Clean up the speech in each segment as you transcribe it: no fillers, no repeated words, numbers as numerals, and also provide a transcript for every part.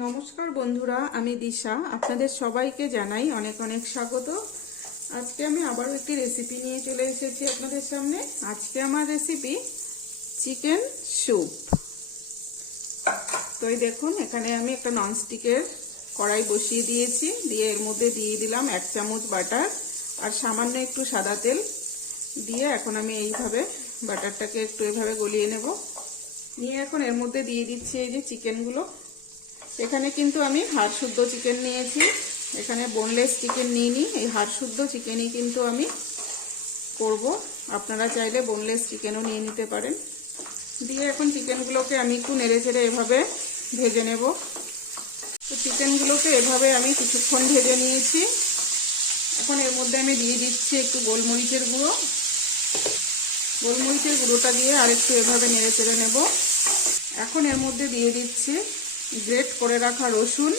নমস্কার বন্ধুরা, আমি দিশা। আপনাদের সবাইকে জানাই অনেক অনেক স্বাগত। আজকে আমি আবারও একটি রেসিপি নিয়ে চলে এসেছি আপনাদের সামনে। আজকে আমার রেসিপি চিকেন স্যুপ। তো এই দেখুন, এখানে আমি একটা ননস্টিকের কড়াই বসিয়ে দিয়েছি, দিয়ে এর মধ্যে দিয়ে দিলাম 1 চামচ বাটার আর সামান্য একটু সাদা তেল দিয়ে এখন আমি এইভাবে বাটারটাকে একটু এভাবে গলিয়ে নেব। নিয়ে এখন এর মধ্যে দিয়ে দিচ্ছি এই যে চিকেনগুলো। এখানে কিন্তু আমি হাড় শুদ্ধ চিকেন নিয়েছি, এখানে বোনলেস চিকেন নিইনি। এই হাড় শুদ্ধ চিকেনই কিন্তু আমি করব। আপনারা চাইলে বোনলেস চিকেনও নিয়ে নিতে পারেন। দিয়ে এখন চিকেনগুলোকে আমি একটু নেড়ে চেড়ে এভাবে ভেজে নেব। তো চিকেনগুলোকে এভাবে আমি কিছুক্ষণ ভেজে নিয়েছি। এখন এর মধ্যে আমি দিয়ে দিচ্ছি একটু গোলমরিচের গুঁড়ো। গোলমরিচের গুঁড়োটা দিয়ে আরেকটু এভাবে নেড়ে চেড়ে নেব। এখন এর মধ্যে দিয়ে দিচ্ছি গ্রেট করে রাখা রসুন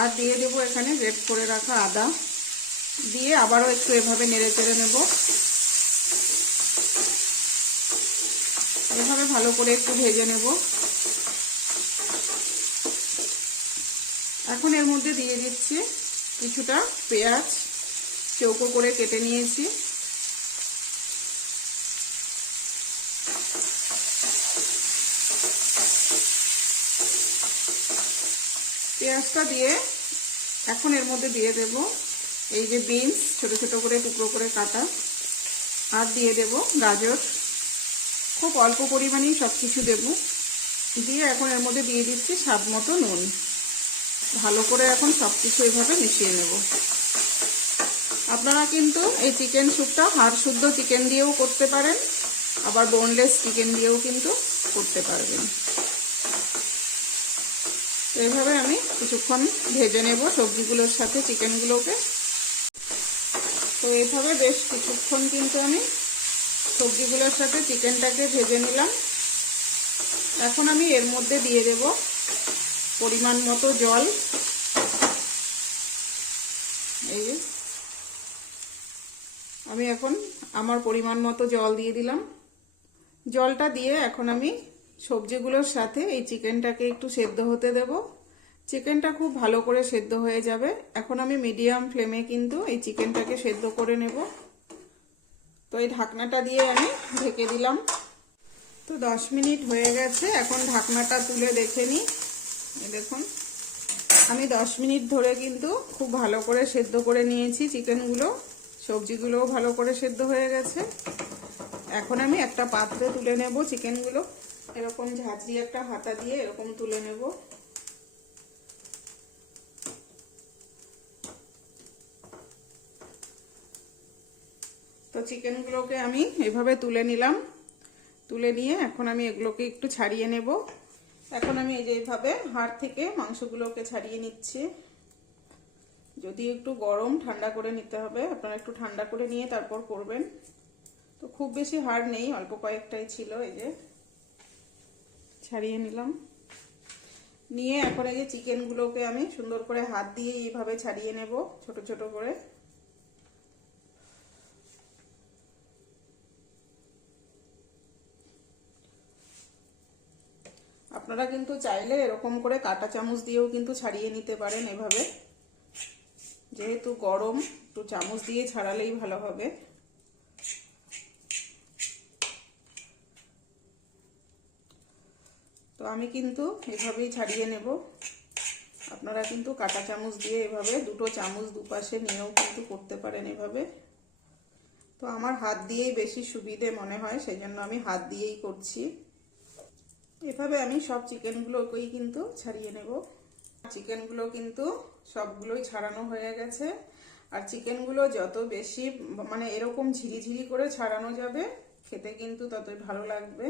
আর দিয়ে দেবো এখানে গ্রেট করে রাখা আদা, দিয়ে আবারও একটু এভাবে নেড়ে চেড়ে নেব। এভাবে ভালো করে একটু ভেজে নেব। এখন এর মধ্যে দিয়ে দিচ্ছি কিছুটা পেঁয়াজ চৌকো করে কেটে নিয়েছি। পেঁয়াজটা দিয়ে এখন এর মধ্যে দিয়ে দেব এই যে বিনস ছোট ছোট করে টুকরো করে কাটা, আর দিয়ে দেব গাজর। খুব অল্প পরিমাণেই সব কিছু দেব। দিয়ে এখন এর মধ্যে দিয়ে দিচ্ছি স্বাদ মতো নুন। ভালো করে এখন সব কিছু এভাবে মিশিয়ে নেব। আপনারা কিন্তু এই চিকেন স্যুপটা হাড় শুদ্ধ চিকেন দিয়েও করতে পারেন, আবার বোনলেস চিকেন দিয়েও কিন্তু করতে পারবেন। তো এইভাবে আমি কিছুক্ষণ ভেজে নেব সবজিগুলোর সাথে চিকেনগুলোকে। তো এইভাবে বেশ কিছুক্ষণ কিন্তু আমি সবজিগুলোর সাথে চিকেনটাকে ভেজে নিলাম। এখন আমি এর মধ্যে দিয়ে দেব পরিমাণ মতো জল। এই যে আমি এখন আমার পরিমাণ মতো জল দিয়ে দিলাম। জলটা দিয়ে এখন আমি সবজিগুলোর সাথে এই চিকেনটাকে একটু সেদ্ধ হতে দেব। চিকেনটা খুব ভালো করে সেদ্ধ হয়ে যাবে। এখন আমি মিডিয়াম ফ্লেমে কিন্তু এই চিকেনটাকে সেদ্ধ করে নেব। তো এই ঢাকনাটা দিয়ে আমি ঢেকে দিলাম। তো 10 মিনিট হয়ে গেছে। এখন ঢাকনাটা তুলে দেখে নিই। এই দেখুন, আমি 10 মিনিট ধরে কিন্তু খুব ভালো করে সেদ্ধ করে নিয়েছি চিকেনগুলো। সবজিগুলোও ভালো করে সেদ্ধ হয়ে গেছে। এখন আমি একটা পাত্রে তুলে নেব চিকেনগুলো। এরকম ঝাঁঝরি একটা হাতা দিয়ে এরকম তুলে নেব। তো চিকেনগুলোকে আমি এভাবে তুলে নিলাম। তুলে নিয়ে এখন আমি এগুলোকে একটু ছাড়িয়ে নেব। এখন আমি এই যে এইভাবে হাড় থেকে মাংসগুলোকে ছাড়িয়ে নিচ্ছি। যদি একটু গরম, ঠান্ডা করে নিতে হবে। আপনারা একটু ঠান্ডা করে নিয়ে তারপর করবেন। তো খুব বেশি হাড় নেই, অল্প কয়েকটাই ছিল। এই যে ছাড়িয়ে নিলাম। নিয়ে এখন এই যে চিকেনগুলোকে আমি সুন্দর করে হাত দিয়ে এইভাবে ছাড়িয়ে নেব ছোট ছোট করে। আপনারা কিন্তু চাইলে এরকম করে কাঁটা চামচ দিয়েও কিন্তু ছাড়িয়ে নিতে পারেন। এভাবে যেহেতু গরম, একটু চামচ দিয়ে ছাড়ালেই ভালো হবে। তো আমি কিন্তু এভাবেই ছাড়িয়ে নেব। আপনারা কিন্তু কাঁটা চামচ দিয়ে এভাবে দুটো চামচ দুপাশে নিয়েও কিন্তু করতে পারেন এভাবে। তো আমার হাত দিয়েই বেশি সুবিধে মনে হয়, সেই জন্য আমি হাত দিয়েই করছি। এভাবে আমি সব চিকেনগুলোকেই কিন্তু ছাড়িয়ে নেব। চিকেনগুলো কিন্তু সবগুলোই ছাড়ানো হয়ে গেছে। আর চিকেনগুলো যত বেশি মানে এরকম ঝিরিঝিরি করে ছাড়ানো যাবে, খেতে কিন্তু ততই ভালো লাগবে।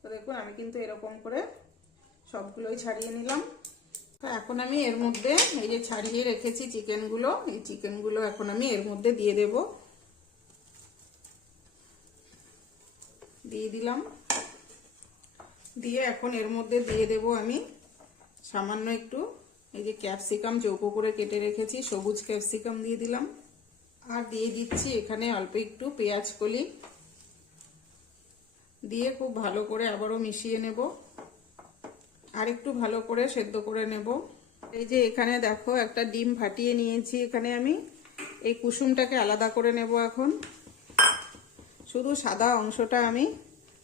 তো দেখুন, আমি কিন্তু এরকম করে সবগুলোই ছাড়িয়ে নিলাম। তো এখন আমি এর মধ্যে এই যে ছাড়িয়ে রেখেছি চিকেনগুলো, এই চিকেনগুলো এখন আমি এর মধ্যে দিয়ে দেব। দিয়ে দিলাম। দিয়ে এখন এর মধ্যে দিয়ে দেব আমি সামান্য একটু এই যে ক্যাপসিকাম চৌকো করে কেটে রেখেছি, সবুজ ক্যাপসিকাম দিয়ে দিলাম। আর দিয়ে দিচ্ছি এখানে অল্প একটু পেঁয়াজ কলি। দিয়ে খুব ভালো করে আবারও মিশিয়ে নেব। আর একটু ভালো করে সেদ্ধ করে নেব। এই যে এখানে দেখো একটা ডিম ফাটিয়ে নিয়েছি, এখানে আমি এই কুসুমটাকে আলাদা করে নেব। এখন শুধু সাদা অংশটা আমি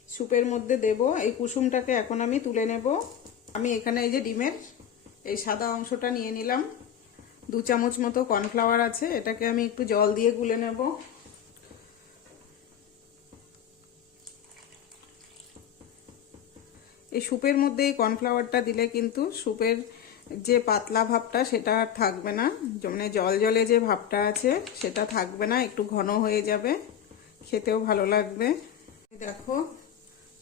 স্যুপের মধ্যে দেব, এই কুসুমটাকে এখন আমি তুলে নেব। আমি এখানে এই যে ডিমের এই সাদা অংশটা নিয়ে নিলাম। 2 চামচ মতো কর্নফ্লাওয়ার আছে, এটাকে আমি একটু জল দিয়ে গুলে নেব। এই স্যুপের মধ্যে এই কর্নফ্লাওয়ারটা দিলে কিন্তু স্যুপের যে পাতলা ভাবটা সেটা আর থাকবে না, মানে জল জলে যে ভাবটা আছে সেটা থাকবে না, একটু ঘন হয়ে যাবে, খেতেও ভালো লাগবে। দেখো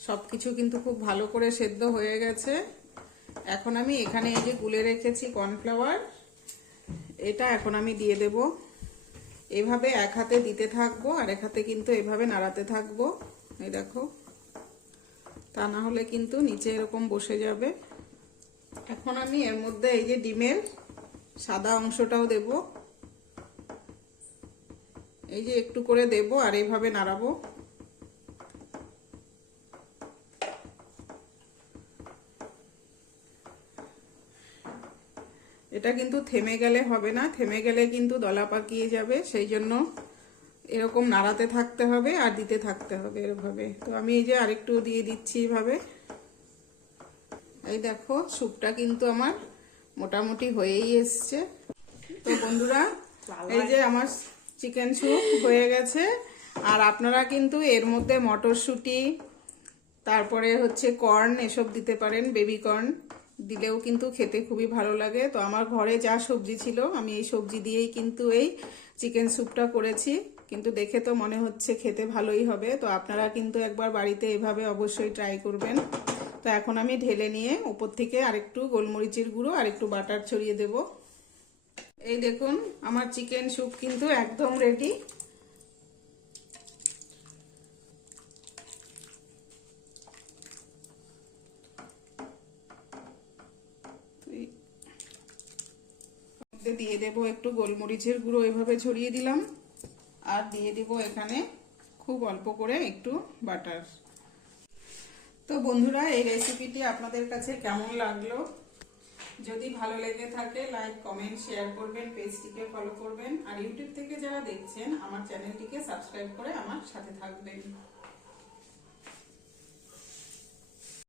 সবকিছু কিন্তু খুব ভালো করে সেদ্ধ হয়ে গেছে। এখন আমি এখানে এই যে গুলে রেখেছি কর্নফ্লাওয়ার, এটা এখন আমি দিয়ে দেব। এভাবে এক হাতে দিতে থাকবো আর এক হাতে কিন্তু এভাবে নাড়াতে থাকবো। এই দেখো, তা না হলে কিন্তু নিচে এরকম বসে যাবে। এখন আমি এর মধ্যে এই যে ডিমের সাদা অংশটাও দেব, এই যে একটু করে দেব আর এইভাবে নাড়াবো। এটা কিন্তু থেমে গেলে হবে না, থেমে গেলে কিন্তু দলা পাকিয়ে যাবে, সেই জন্য এরকম নাড়াতে থাকতে হবে আর দিতে থাকতে হবে এভাবে। তো আমি এই যে আরেকটু দিয়ে দিচ্ছি এইভাবে। এই দেখো স্যুপটা কিন্তু আমার মোটামুটি হয়েই এসছে। তো বন্ধুরা, এই যে আমার চিকেন স্যুপ হয়ে গেছে। আর আপনারা কিন্তু এর মধ্যে মটরশুঁটি, তারপরে হচ্ছে কর্ন এসব দিতে পারেন, বেবি কর্ন দিলেও কিন্তু খেতে খুবই ভালো লাগে। তো আমার ঘরে যা সবজি ছিল আমি এই সবজি দিয়েই কিন্তু এই চিকেন স্যুপটা করেছি, কিন্তু দেখে তো মনে হচ্ছে খেতে ভালোই হবে। তো আপনারা কিন্তু একবার বাড়িতে এভাবে অবশ্যই ট্রাই করবেন। তো এখন আমি ঢেলে নিয়ে উপর থেকে আরেকটু গোলমরিচের গুঁড়ো আর একটু বাটার ছড়িয়ে দেব। এই দেখুন আমার চিকেন স্যুপ কিন্তু একদম রেডি। দিয়ে দেব একটু গোলমরিচের গুঁড়ো, এভাবে ছড়িয়ে দিলাম। আর দিয়ে দিব এখানে খুব অল্প করে একটু বাটার। তো বন্ধুরা, এই রেসিপিটি আপনাদের কাছে কেমন লাগলো? যদি ভালো লেগে থাকে লাইক, কমেন্ট, শেয়ার করবেন, পেজটিকে ফলো করবেন। আর ইউটিউব থেকে যারা দেখছেন আমার চ্যানেলটিকে সাবস্ক্রাইব করে আমার সাথে থাকবেন।